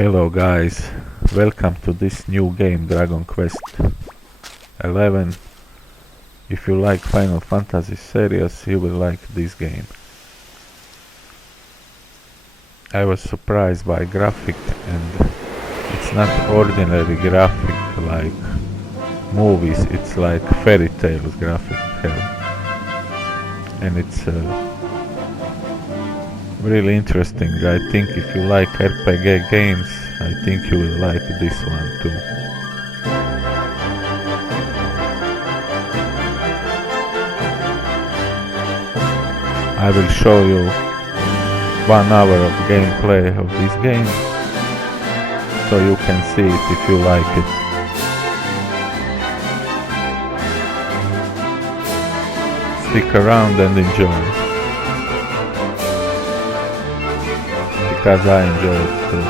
Hello guys, welcome to this new game Dragon Quest 11. If you like Final Fantasy series, you will like this game. I was surprised by graphic, and it's not ordinary graphic like movies, it's like fairy tales graphic hell. And it's really interesting. I think if you like RPG games, I think you will like this one too. I will show you 1 hour of gameplay of this game, so you can see it if you like it. Stick around and enjoy, because I enjoy it too.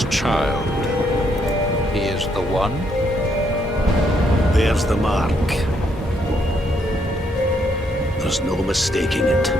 this child. He is the one? There's the mark. There's no mistaking it.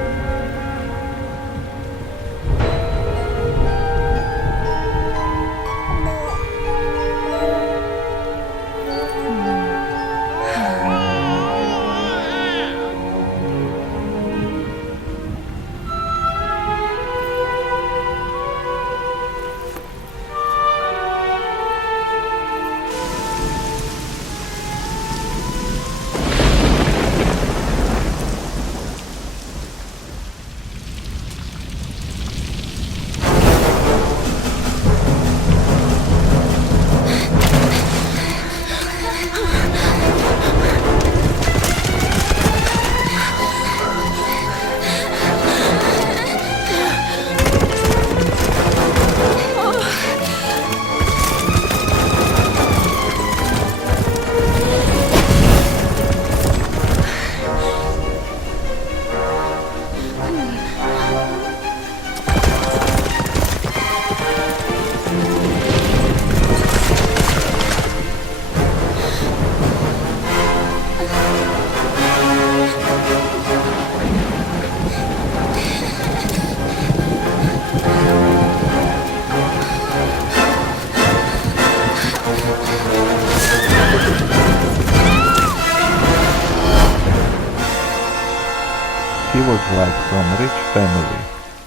He was like from rich family,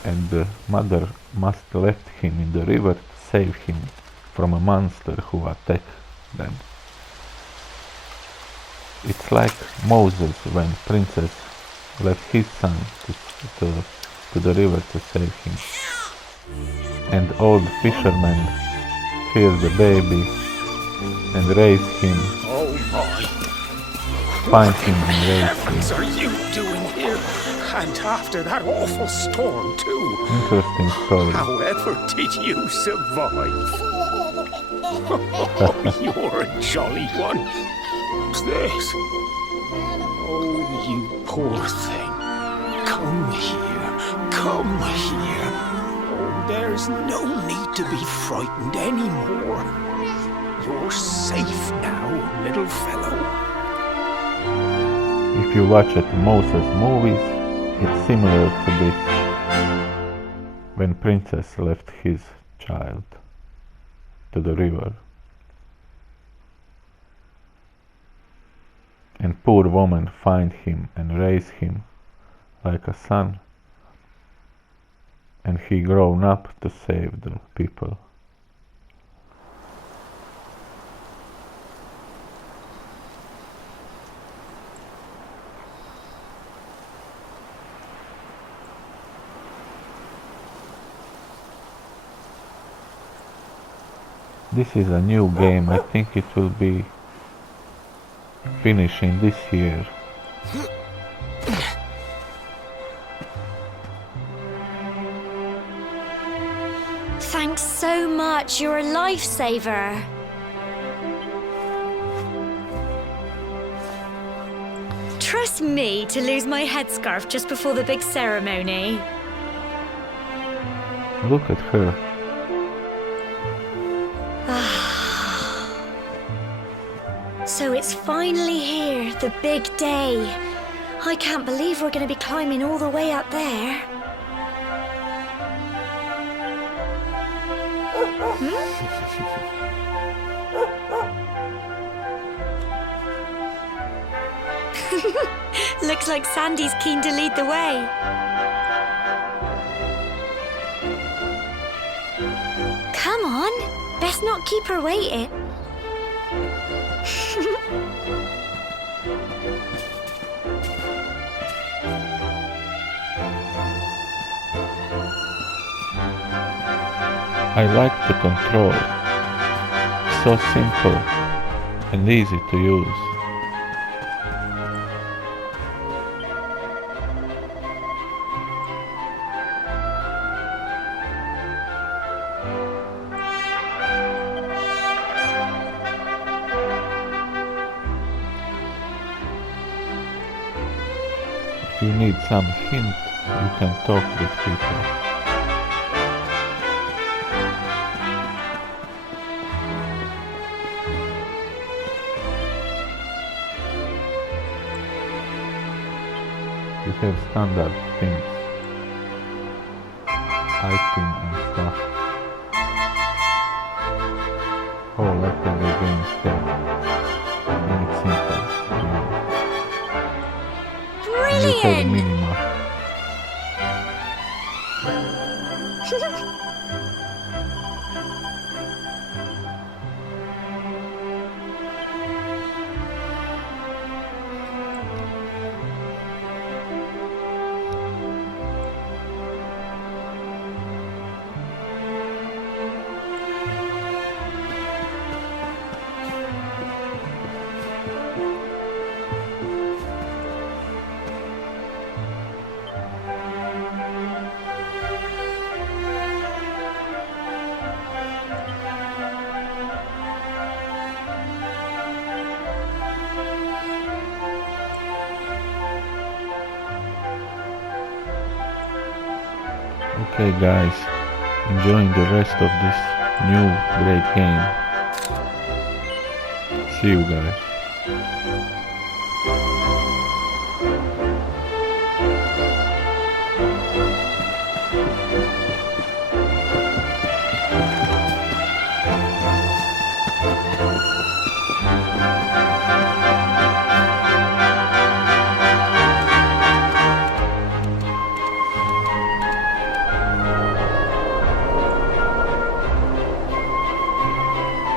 and the mother must left him in the river to save him from a monster who attacked them. It's like Moses when princess left his son to the river to save him. And old fisherman feared the baby and raised him, Oh my! find him and raise What him. are you doing here? And after that awful storm, too. Interesting story. However did you survive? Oh, you're a jolly one. What's this? Oh, you poor thing. Come here. Come here. Oh, there's no need to be frightened anymore. You're safe now, little fellow. If you watch at Moses movies, it's similar to this, when princess left his child to the river. And poor woman find him and raise him like a son, and he grown up to save the people. This is a new game. I think it will be finishing this year. Thanks so much. You're a lifesaver. Trust me to lose my headscarf just before the big ceremony. Look at her. So it's finally here, the big day. I can't believe we're going to be climbing all the way up there. Looks like Sandy's keen to lead the way. Come on, best not keep her waiting. I like the control. So simple and easy to use. If you need some hint, you can talk with people. you have standard things, item and stuff. Oh, like the games have. Make it simple. Yeah. You have Brilliant! minimap. Okay guys, enjoying the rest of this new great game. See you guys.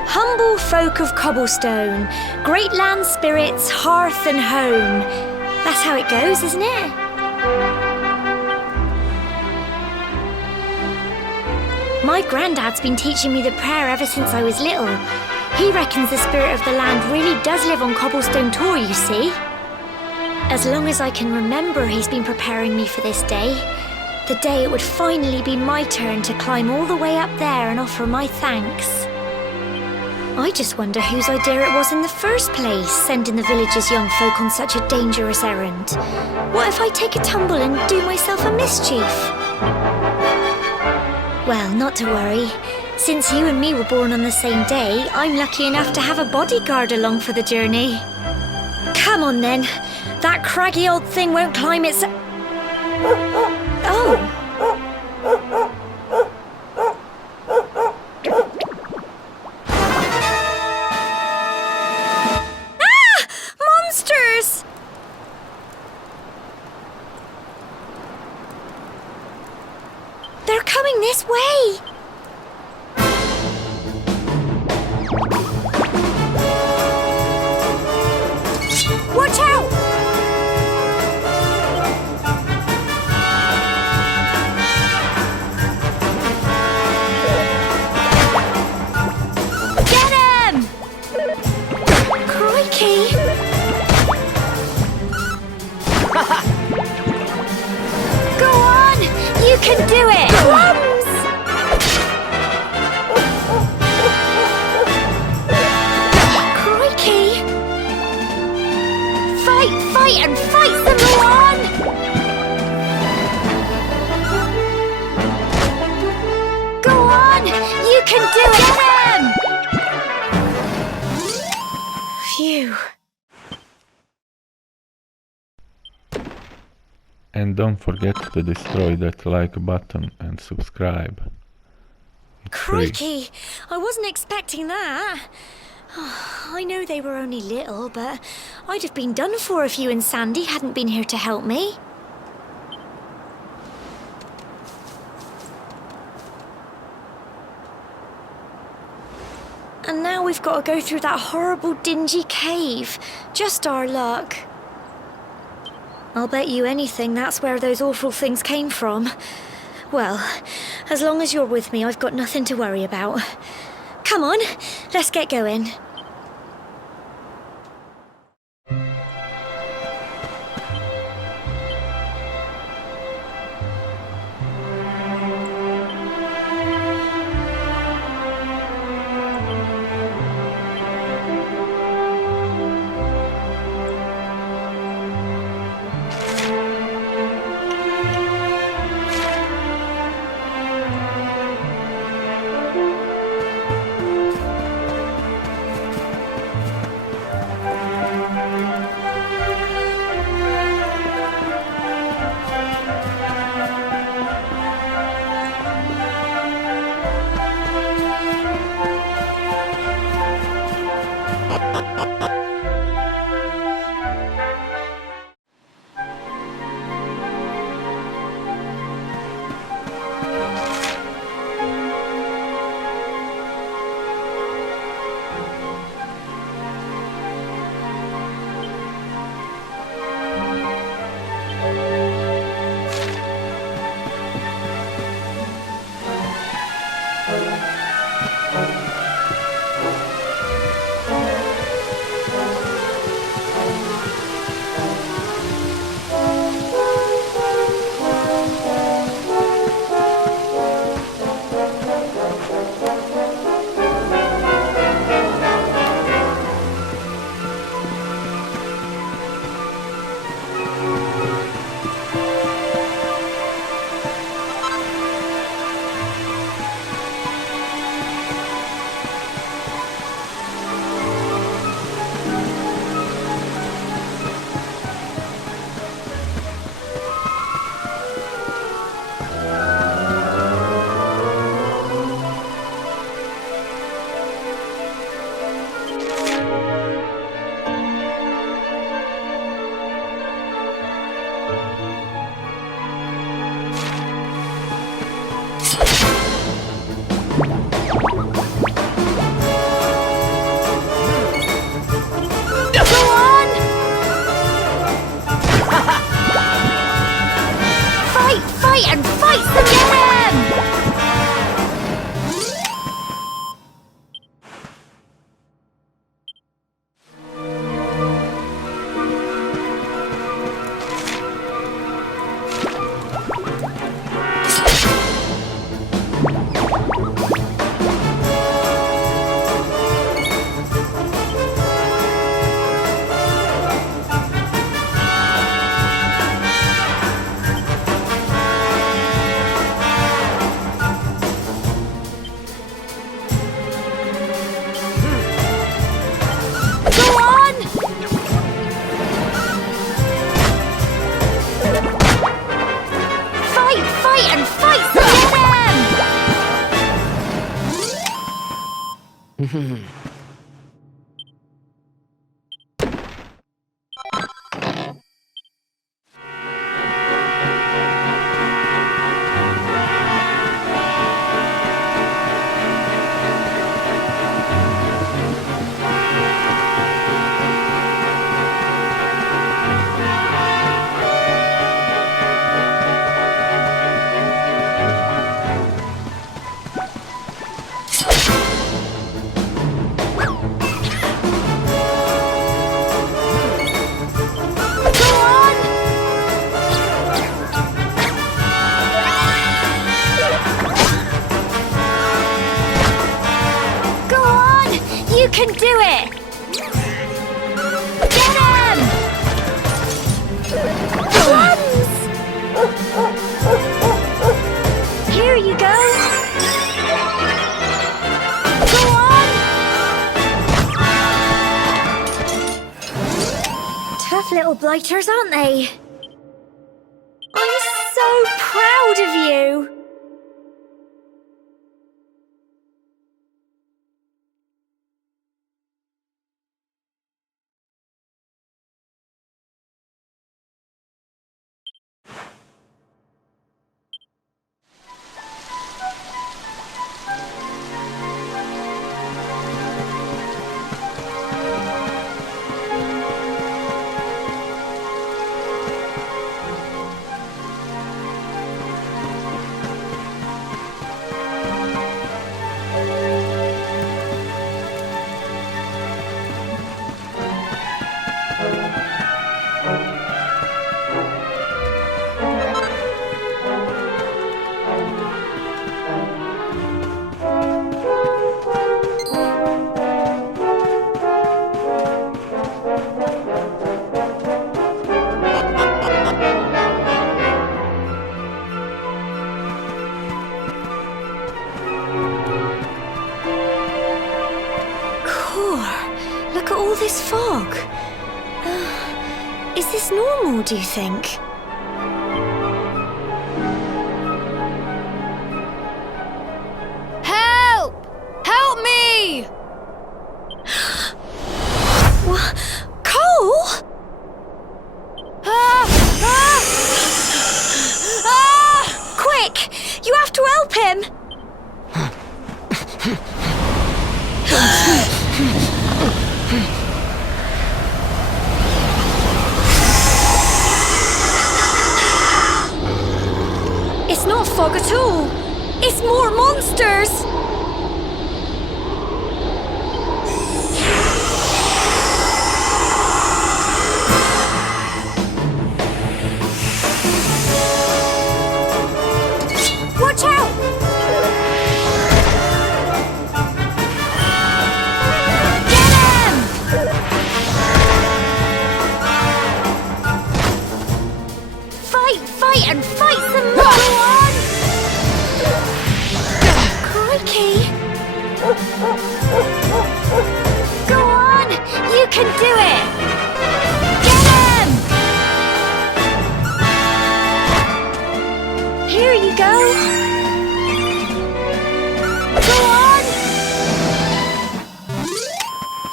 Humble folk of cobblestone, great land spirits, hearth and home. That's how it goes, isn't it? My granddad's been teaching me the prayer ever since I was little. He reckons the spirit of the land really does live on Cobblestone Tor, you see. As long as I can remember, he's been preparing me for this day. The day it would finally be my turn to climb all the way up there and offer my thanks. I just wonder whose idea it was in the first place, sending the village's young folk on such a dangerous errand. What if I take a tumble and do myself a mischief? Well, not to worry. Since you and me were born on the same day, I'm lucky enough to have a bodyguard along for the journey. Come on then. That craggy old thing won't climb its... Oh! They're coming this way! Watch out! Get him! Crikey! Go on! You can do it! Plums! Crikey! Fight, fight, and fight some more! Go on! You can do it! Get him! Phew. And don't forget to destroy that like button and subscribe. It's free. Crikey! I wasn't expecting that. I know they were only little, but I'd have been done for if you and Sandy hadn't been here to help me. And now we've got to go through that horrible dingy cave. Just our luck. I'll bet you anything that's where those awful things came from. Well, as long as you're with me, I've got nothing to worry about. Come on, let's get going. You can do it! Get him! Plums! Here you go! Go on! Tough little blighters, aren't they? I'm so proud of you! Look at all this fog. Is this normal, do you think? Help! Help me! at all. It's more monsters. Watch out! Get him! Fight, and fight some more! Go on! Crikey! Go on! You can do it! Get him! Here you go! Go on!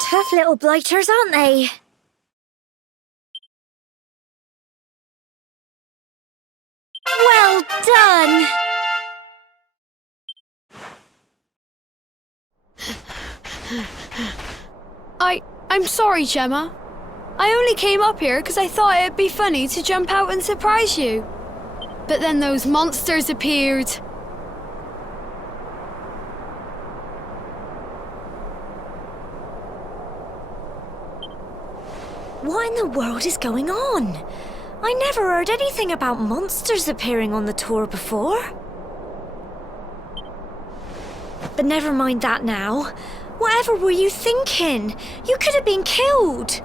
Tough little blighters, aren't they? Well done! I'm sorry, Gemma. I only came up here because I thought it'd be funny to jump out and surprise you. But then those monsters appeared. What in the world is going on? I never heard anything about monsters appearing on the tour before. But never mind that now. Whatever were you thinking? You could have been killed.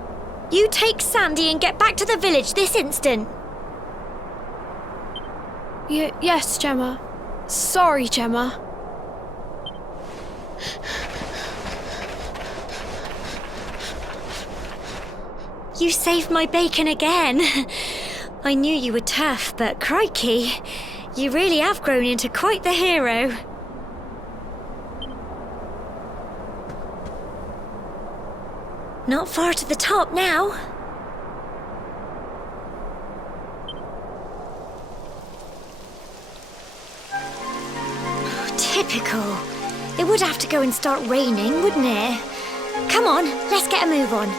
You take Sandy and get back to the village this instant. Yes, Gemma. Sorry, Gemma. You saved my bacon again. I knew you were tough, but crikey, you really have grown into quite the hero. Not far to the top now. Typical. It would have to go and start raining, wouldn't it? Come on, let's get a move on.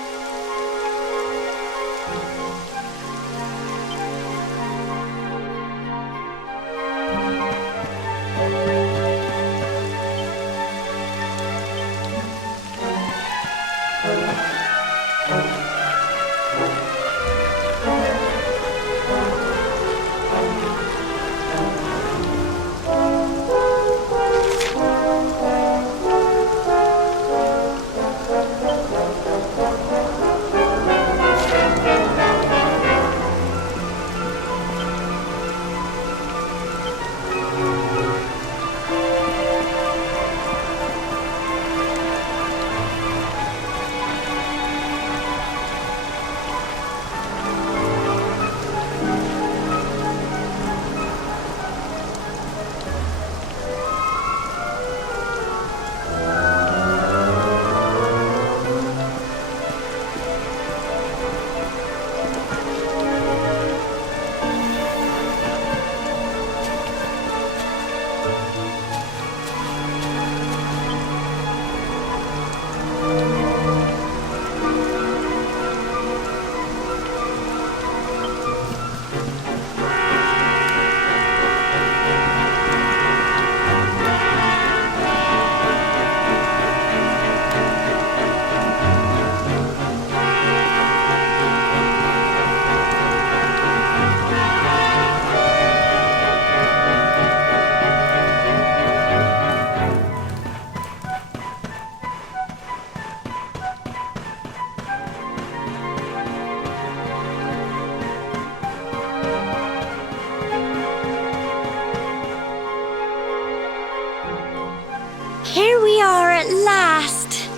Here we are at last.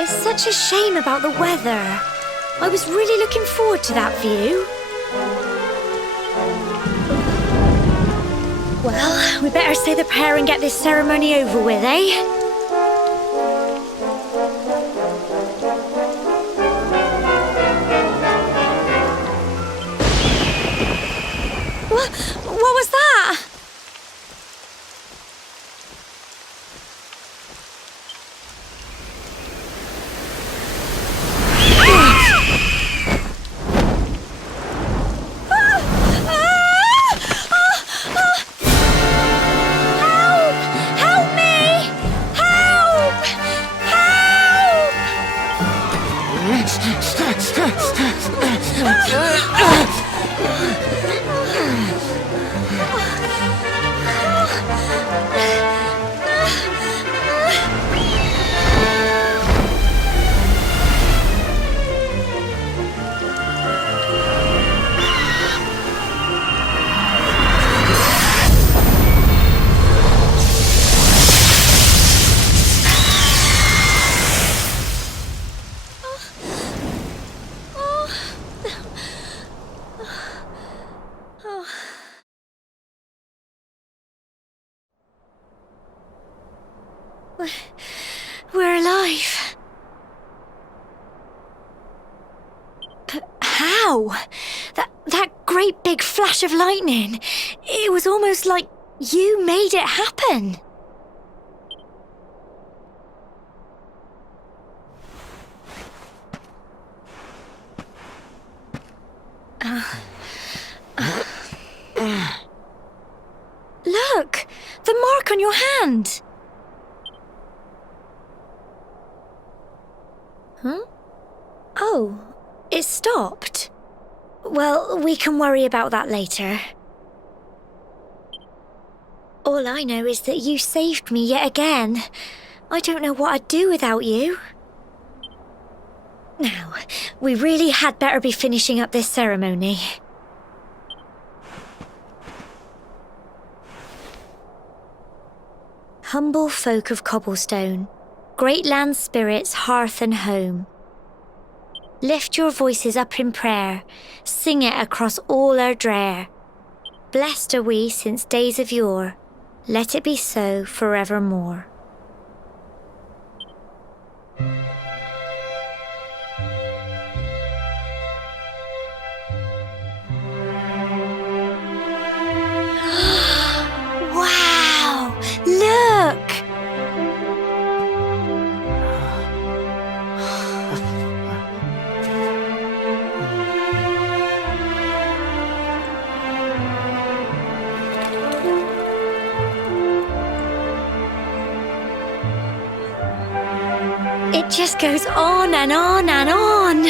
It's such a shame about the weather. I was really looking forward to that view. Well, we better say the prayer and get this ceremony over with, eh? What was that? We're alive. But how? That great big flash of lightning. It was almost like you made it happen. Look! The mark on your hand! Huh? Oh, it stopped. Well, we can worry about that later. All I know is that you saved me yet again. I don't know what I'd do without you. Now, we really had better be finishing up this ceremony. Humble folk of Cobblestone, great land spirits, hearth and home. Lift your voices up in prayer, sing it across all our drear. Blessed are we since days of yore, let it be so forevermore. Wow! Look! It just goes on and on and on.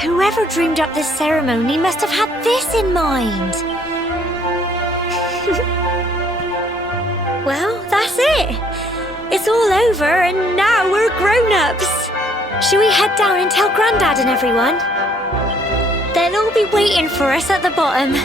Whoever dreamed up this ceremony must have had this in mind. Well, that's it. It's all over and now we're grown-ups. Shall we head down and tell Grandad and everyone? They'll all be waiting for us at the bottom.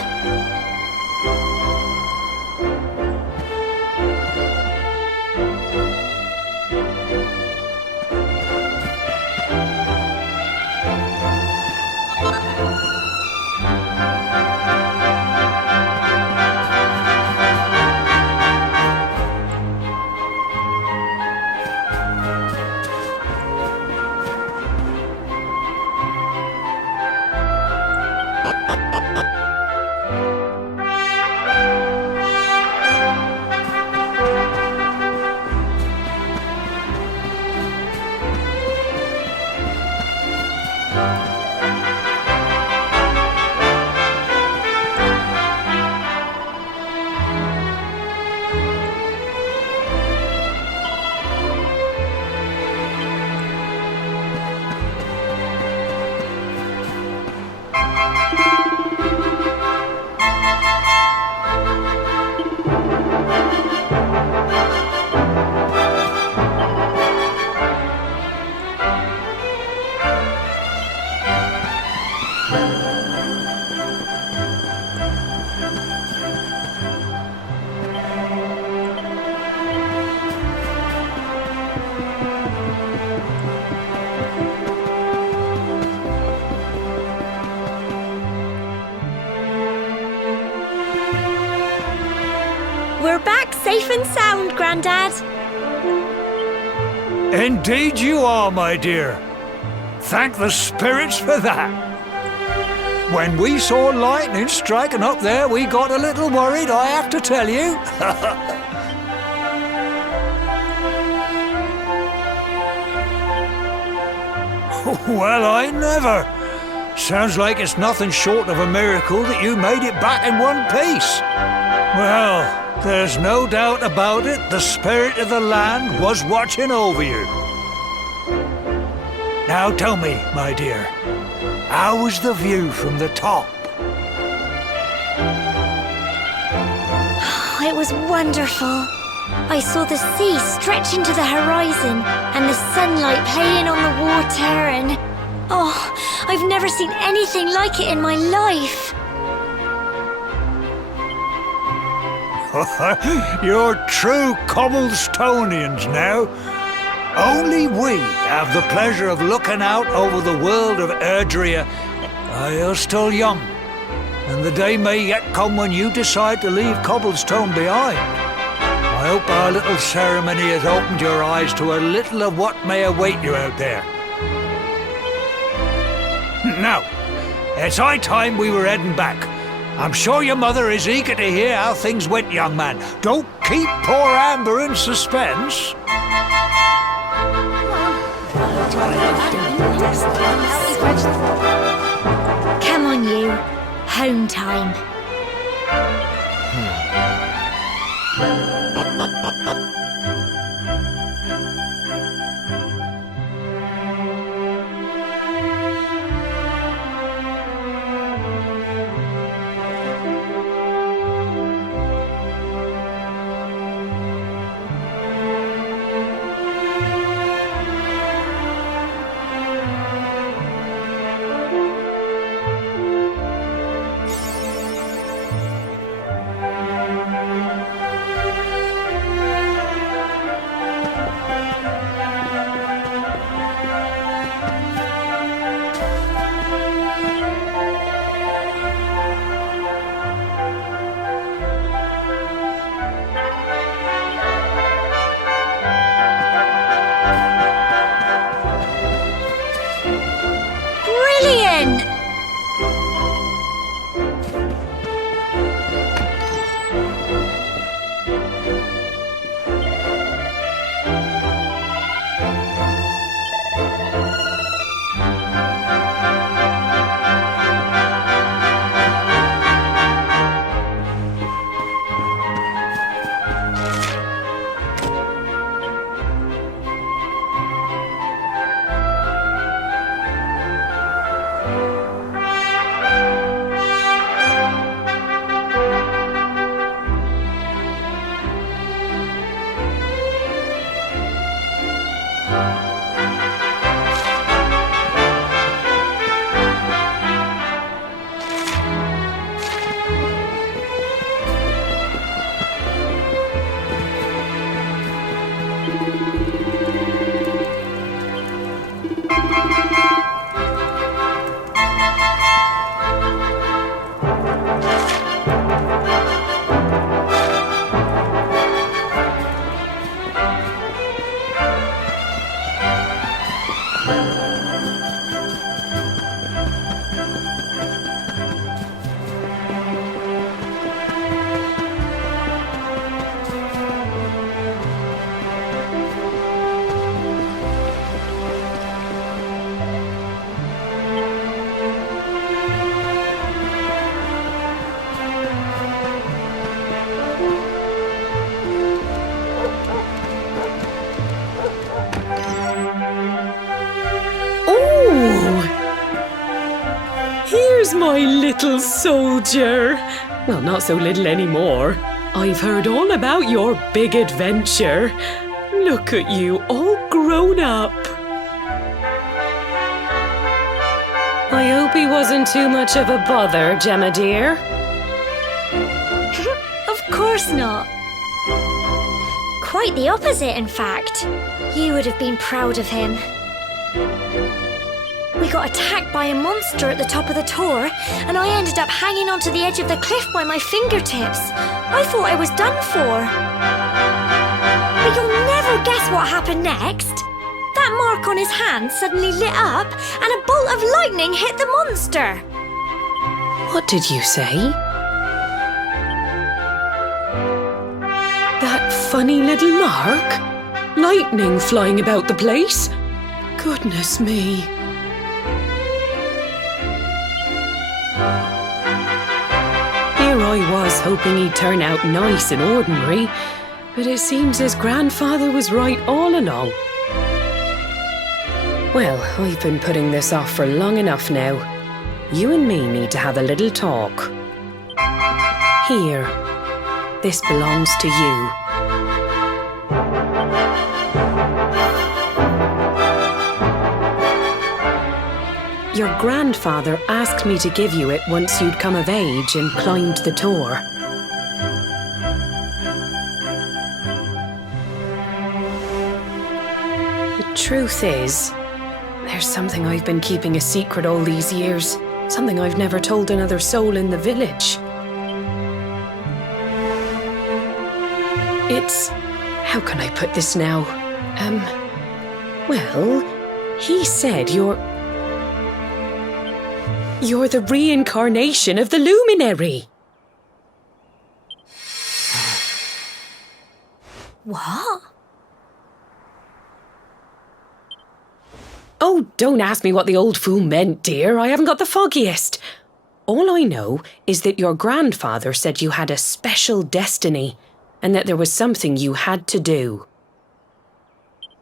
We're back safe and sound, Grandad. Indeed you are, my dear. Thank the spirits for that. When we saw lightning striking up there, we got a little worried, I have to tell you. Well, I never. Sounds like it's nothing short of a miracle that you made it back in one piece. Well, there's no doubt about it, the spirit of the land was watching over you. Now tell me, my dear, how was the view from the top? It was wonderful. I saw the sea stretch into the horizon and the sunlight playing on the water and... Oh, I've never seen anything like it in my life. You're true Cobblestonians now. Only we have the pleasure of looking out over the world of Erdrea. You're still young, and the day may yet come when you decide to leave Cobblestone behind. I hope our little ceremony has opened your eyes to a little of what may await you out there. Now, it's high time we were heading back. I'm sure your mother is eager to hear how things went, young man. Don't keep poor Amber in suspense. Come on, you. Home time. Brilliant! Here's my little soldier. Well, not so little anymore. I've heard all about your big adventure. Look at you, all grown up. I hope he wasn't too much of a bother, Gemma dear. Of course not. Quite the opposite, in fact. You would have been proud of him. We got attacked by a monster at the top of the tour, and I ended up hanging onto the edge of the cliff by my fingertips. I thought I was done for. But you'll never guess what happened next. That mark on his hand suddenly lit up, and a bolt of lightning hit the monster. What did you say? That funny little mark? Lightning flying about the place? Goodness me. Here I was hoping he'd turn out nice and ordinary, but it seems his grandfather was right all along. Well, I've been putting this off for long enough now. You and me need to have a little talk. Here, this belongs to you. Your grandfather asked me to give you it once you'd come of age and climbed the tour. The truth is, there's something I've been keeping a secret all these years. Something I've never told another soul in the village. It's... how can I put this now? Well, he said you're the reincarnation of the luminary. What? Oh, don't ask me what the old fool meant, dear. I haven't got the foggiest. All I know is that your grandfather said you had a special destiny and that there was something you had to do.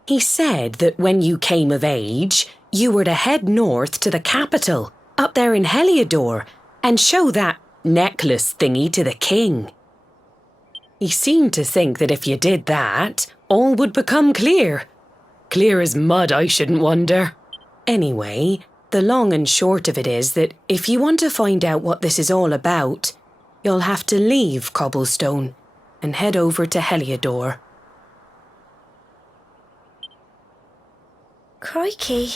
He said that when you came of age, you were to head north to the capital, up there in Heliodor, and show that necklace thingy to the king. He seemed to think that if you did that, all would become clear. Clear as mud, I shouldn't wonder. Anyway, the long and short of it is that if you want to find out what this is all about, you'll have to leave Cobblestone and head over to Heliodor. Crikey.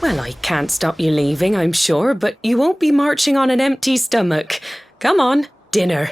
Well, I can't stop you leaving, I'm sure, but you won't be marching on an empty stomach. Come on, dinner.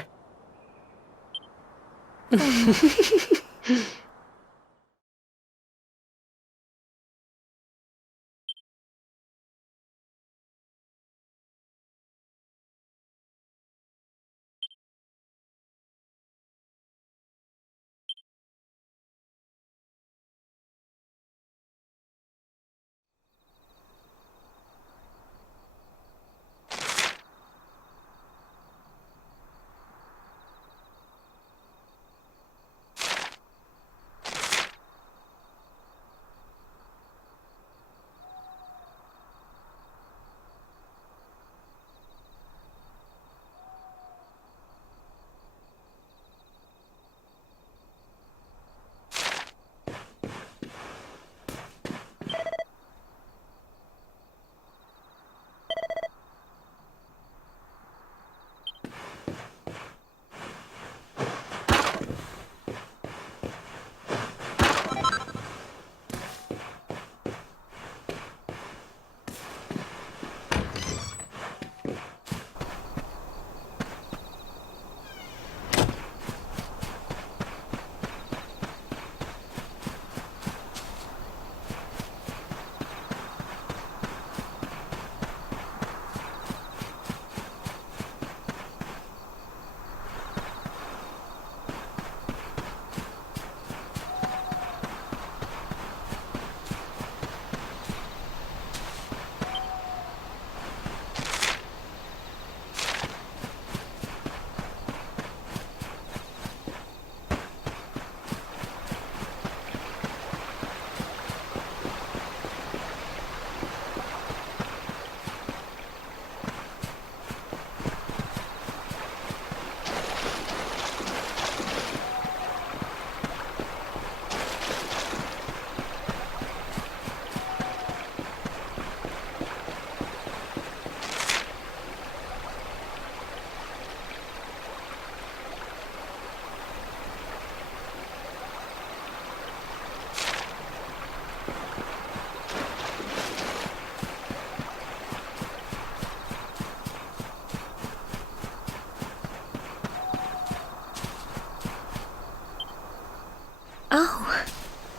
Oh,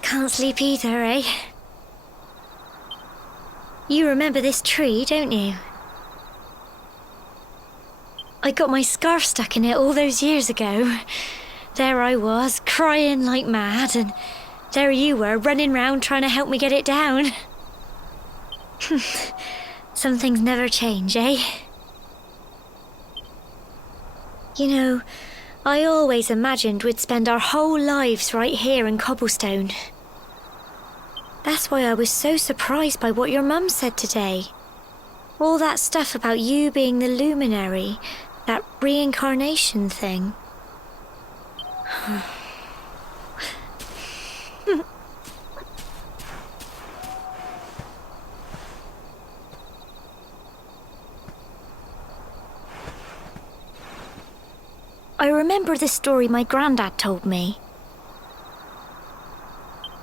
can't sleep either, eh? You remember this tree, don't you? I got my scarf stuck in it all those years ago. There I was, crying like mad, and there you were, running round trying to help me get it down. Some things never change, eh? You know, I always imagined we'd spend our whole lives right here in Cobblestone. That's why I was so surprised by what your mum said today. All that stuff about you being the luminary, that reincarnation thing. I remember the story my granddad told me.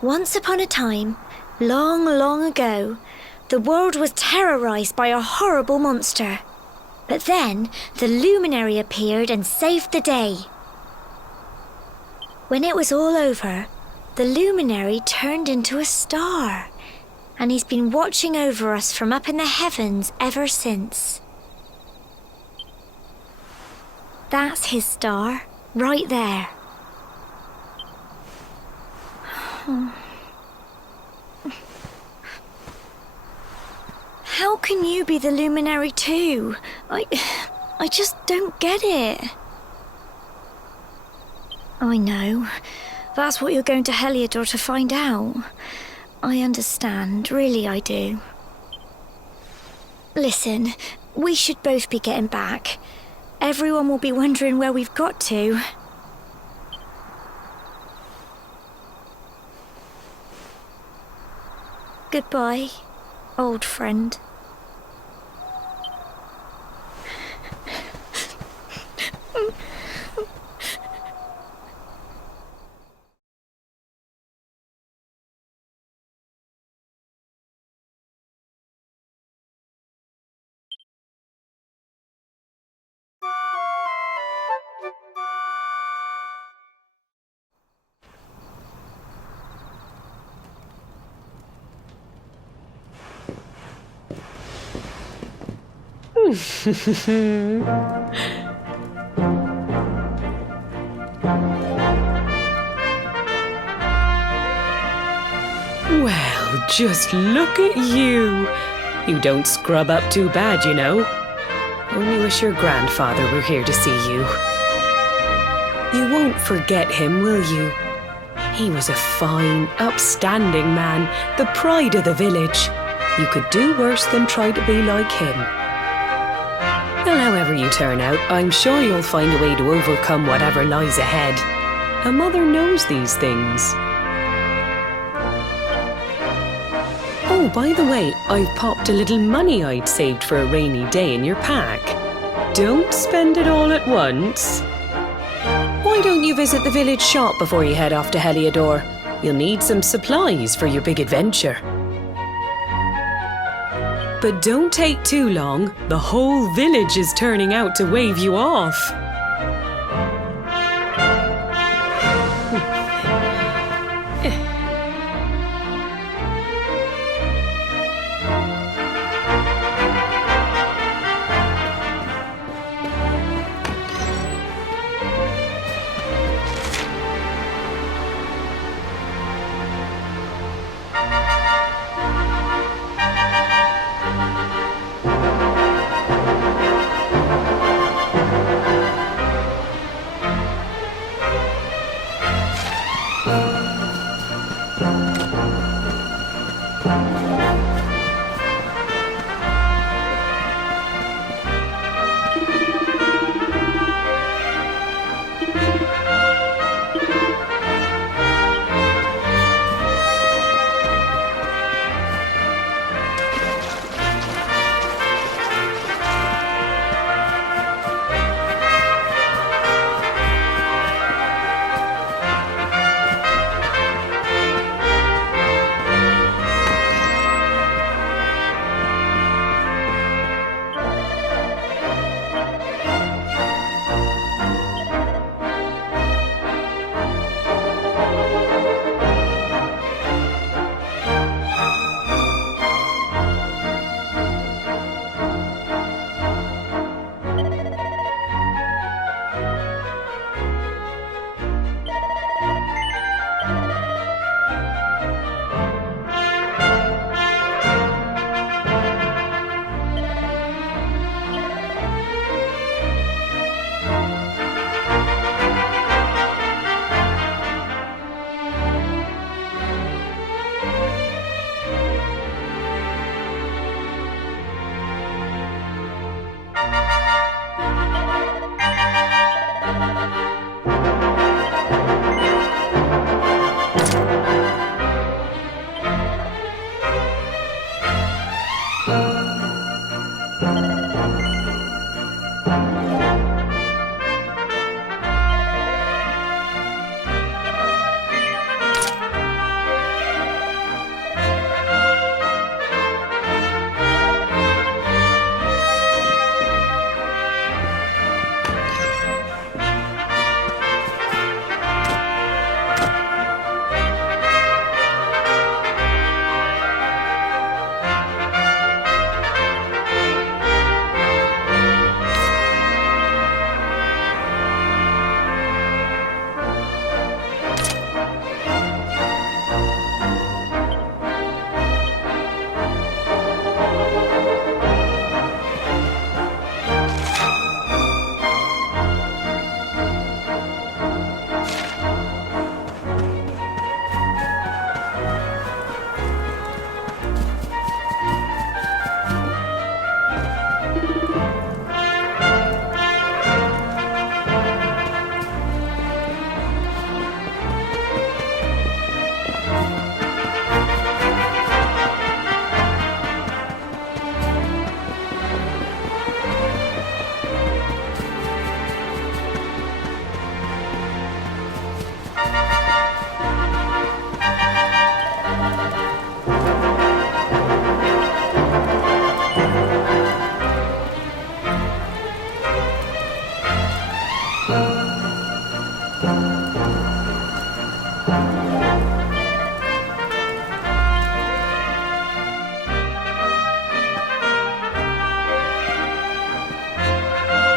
Once upon a time, long, long ago, the world was terrorized by a horrible monster. But then the luminary appeared and saved the day. When it was all over, the luminary turned into a star, and he's been watching over us from up in the heavens ever since. That's his star, right there. How can you be the luminary too? I just don't get it. I know. That's what you're going to Heliodor to find out. I understand, really I do. Listen, we should both be getting back. Everyone will be wondering where we've got to. Goodbye, old friend. Well, just look at you. You don't scrub up too bad, you know. Only wish your grandfather were here to see you. You won't forget him, will you? He was a fine, upstanding man, the pride of the village. You could do worse than try to be like him. Well, however you turn out, I'm sure you'll find a way to overcome whatever lies ahead. A mother knows these things. Oh, by the way, I've popped a little money I'd saved for a rainy day in your pack. Don't spend it all at once. Why don't you visit the village shop before you head off to Heliodor? You'll need some supplies for your big adventure. But don't take too long. The whole village is turning out to wave you off.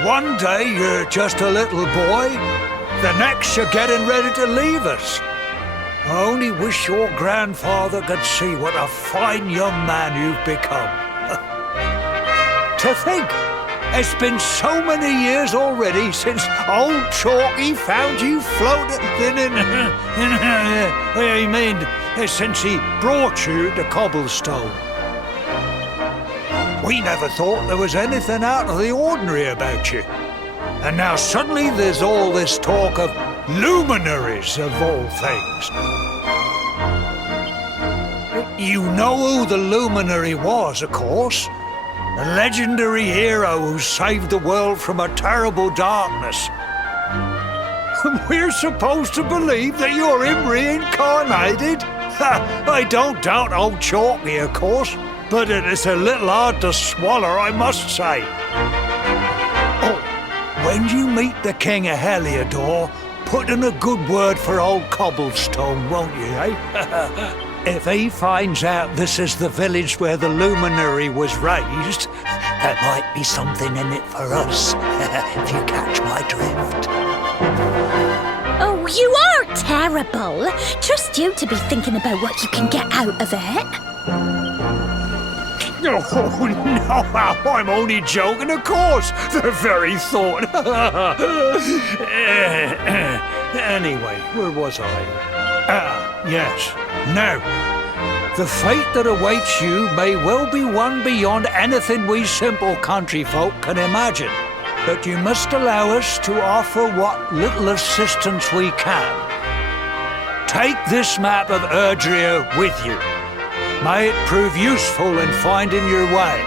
one day you're just a little boy, the next you're getting ready to leave us. I only wish your grandfather could see what a fine young man you've become. To think, it's been so many years already since old Chalky found you floating since he brought you to Cobblestone. We never thought there was anything out of the ordinary about you. And now suddenly there's all this talk of luminaries of all things. You know who the luminary was, of course. The legendary hero who saved the world from a terrible darkness. We're supposed to believe that you're him reincarnated? I don't doubt old Chalky, of course, but it's a little hard to swallow, I must say. Oh, when you meet the King of Heliodor, put in a good word for old Cobblestone, won't you, eh? If he finds out this is the village where the luminary was raised, there might be something in it for us, if you catch my drift. Oh, you are terrible. Trust you to be thinking about what you can get out of it. Oh, no, I'm only joking, of course. The very thought. Anyway, where was I? Yes. Now, the fate that awaits you may well be one beyond anything we simple country folk can imagine. But you must allow us to offer what little assistance we can. Take this map of Erdrea with you. May it prove useful in finding your way.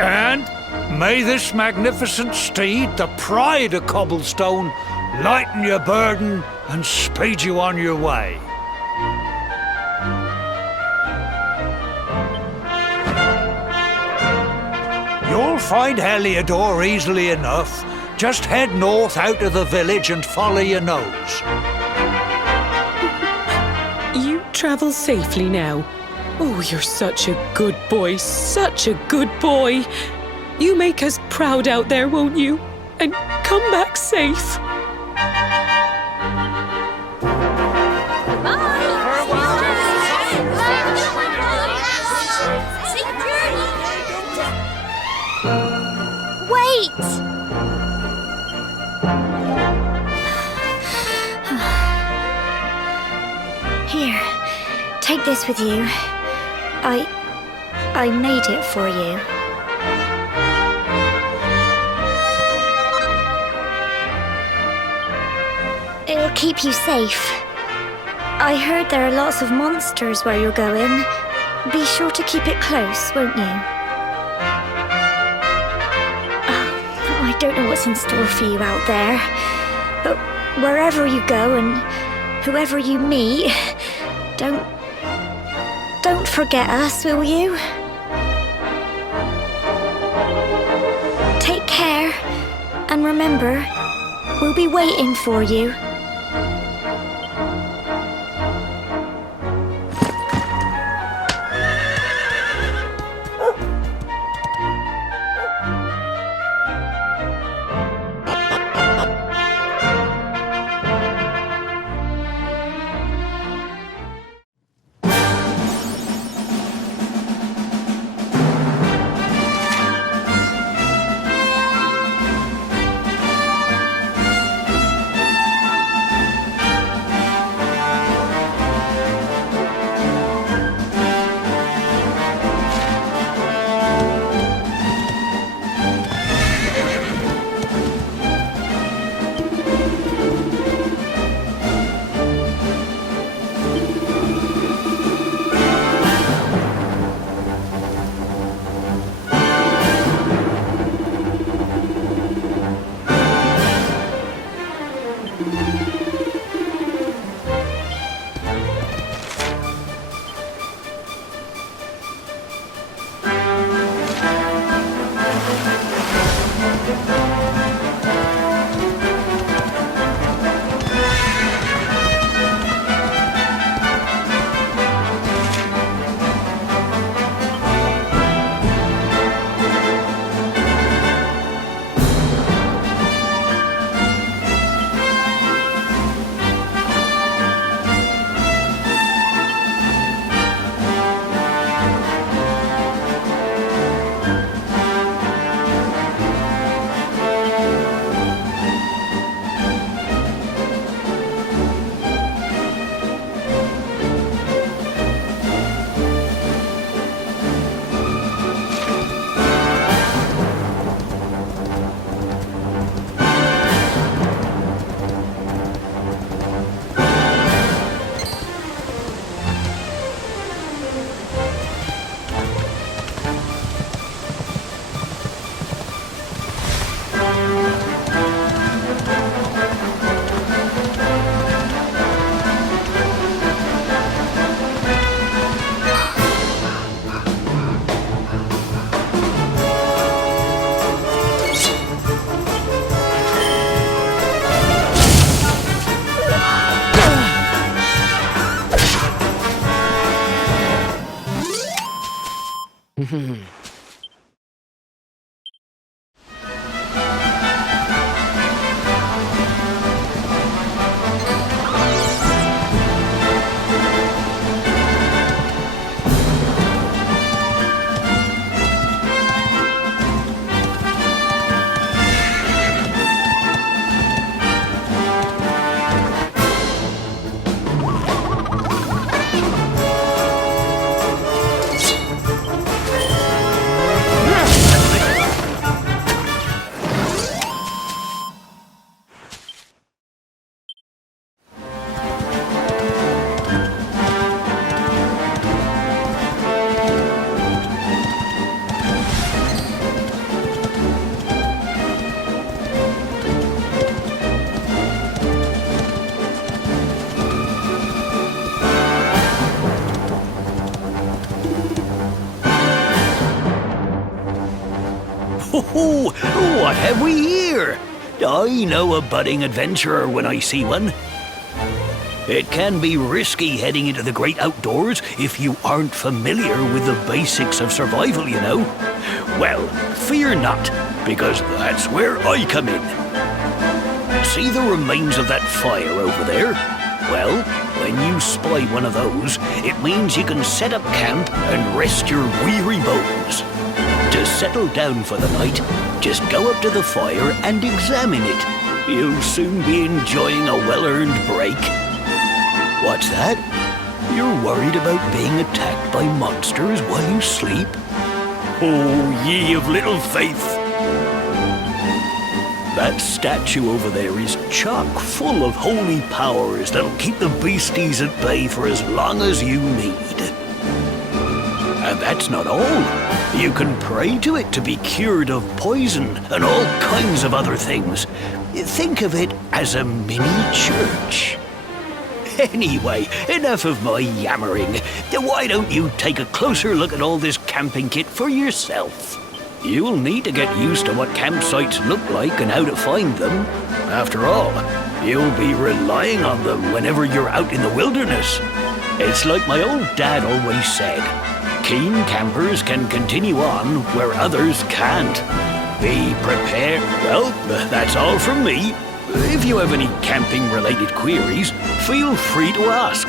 And may this magnificent steed, the pride of Cobblestone, lighten your burden and speed you on your way. You'll find Heliodor easily enough. Just head north out of the village and follow your nose. You travel safely now. Oh, you're such a good boy, such a good boy. You make us proud out there, won't you? And come back safe. Wait! Here, take this with you. I made it for you. It'll keep you safe. I heard there are lots of monsters where you're going. Be sure to keep it close, won't you? I don't know what's in store for you out there, but wherever you go and whoever you meet, don't forget us, will you? Take care, and remember, we'll be waiting for you. Oh, what have we here? I know a budding adventurer when I see one. It can be risky heading into the great outdoors if you aren't familiar with the basics of survival, you know. Well, fear not, because that's where I come in. See the remains of that fire over there? Well, when you spy one of those, it means you can set up camp and rest your weary bones. To settle down for the night, just go up to the fire and examine it. You'll soon be enjoying a well-earned break. What's that? You're worried about being attacked by monsters while you sleep? Oh, ye of little faith! That statue over there is chock full of holy powers that'll keep the beasties at bay for as long as you need. And that's not all. You can pray to it to be cured of poison and all kinds of other things. Think of it as a mini church. Anyway, enough of my yammering. Why don't you take a closer look at all this camping kit for yourself? You'll need to get used to what campsites look like and how to find them. After all, you'll be relying on them whenever you're out in the wilderness. It's like my old dad always said, keen campers can continue on where others can't. Be prepared. Well, that's all from me. If you have any camping-related queries, feel free to ask.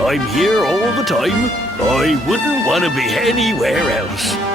I'm here all the time. I wouldn't want to be anywhere else.